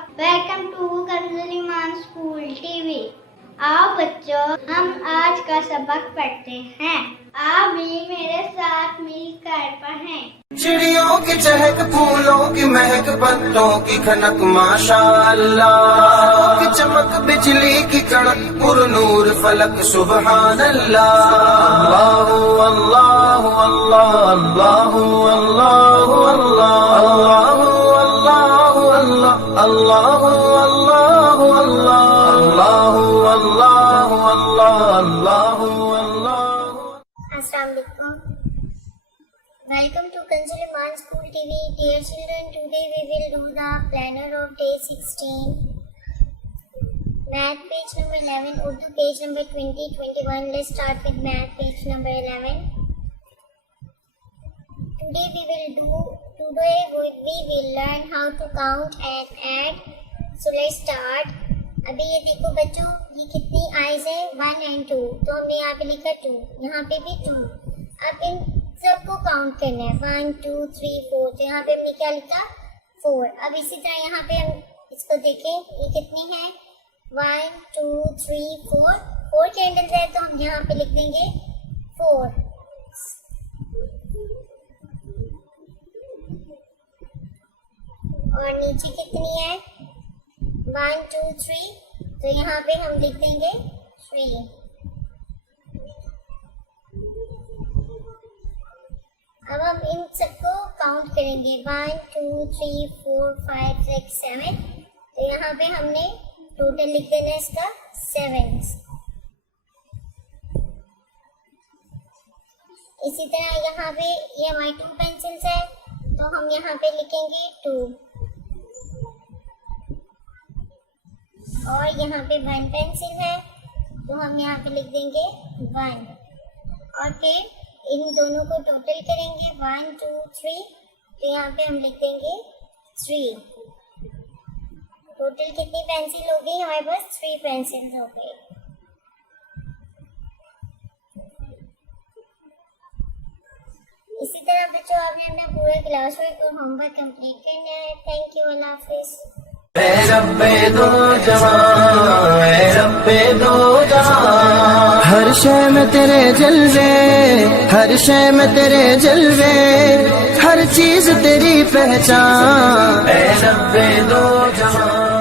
Welcome to कंजुलीमान school TV. आओ बच्चों, हम आज का सबक पढ़ते हैं। आप भी मेरे साथ मिलकर पढ़ें। चिड़ियों की चहक, फूलों की महक, पत्तों की खनक, माशाअल्लाह की चमक, बिजली की कड़क, पुरनूर फलक, सुबहान अल्लाह। अल्लाहु अल्लाहु अल्लाह, अल्लाहु अल्लाहु अल्लाह, अल्लाहु अल्लाहु अल्लाह, अल्लाहु अल्लाहु अल्लाह, अल्लाहु अल्लाहु अल्लाह, अल्लाहु अल्लाह। Assalamu alaikum. Welcome to Kanjuliman School TV. Dear children, today we will do the planner of day 16. Math page number 11, Urdu page number 20, 21. Let's start with math page number 11. Today we will learn how to count and add. So let's start. अभी ये देखो बच्चों, ये कितनी eyes है 1 and 2, तो हमने यहाँ पे लिखा 2, यहाँ पे भी 2। अब इन सबको काउंट करना है 1 2 3 4, तो यहाँ पे हमने क्या लिखा 4। अब इसी तरह यहाँ पे हम इसको देखें, ये कितनी है 1 2 3 4 कैंडल्स है, तो हम यहाँ पे लिख देंगे 4। और नीचे कितनी है 1 2 3, तो यहाँ पे हम लिख देंगे 3। अब हम इन सबको काउंट करेंगे 1 2 3 4 5 6 7, तो यहाँ पे हमने टोटल लिख देना है इसका 7। इसी तरह यहाँ पे ये हमारी 2 पेंसिल्स है, तो हम यहाँ पे लिखेंगे 2। और यहाँ पे 1 पेंसिल है, तो हम यहाँ पे लिख देंगे 1। और फिर इन दोनों को टोटल करेंगे 1 2 3, तो यहाँ पे हम लिख देंगे 3। टोटल कितनी पेंसिल हो गई हमारे पास 3 पेंसिल्स हो गए। इसी तरह बच्चों आपने अपना पूरा क्लास वर्क और होमवर्क कंप्लीट करना है। थैंक यू, अल्लाह हाफिज़। ऐ रब्बे दो जहां, ऐ रब्बे दो जहां, हर शय में तेरे जलवे, हर शय में तेरे जलवे, हर चीज तेरी पहचान, ऐ रब्बे दो जहां।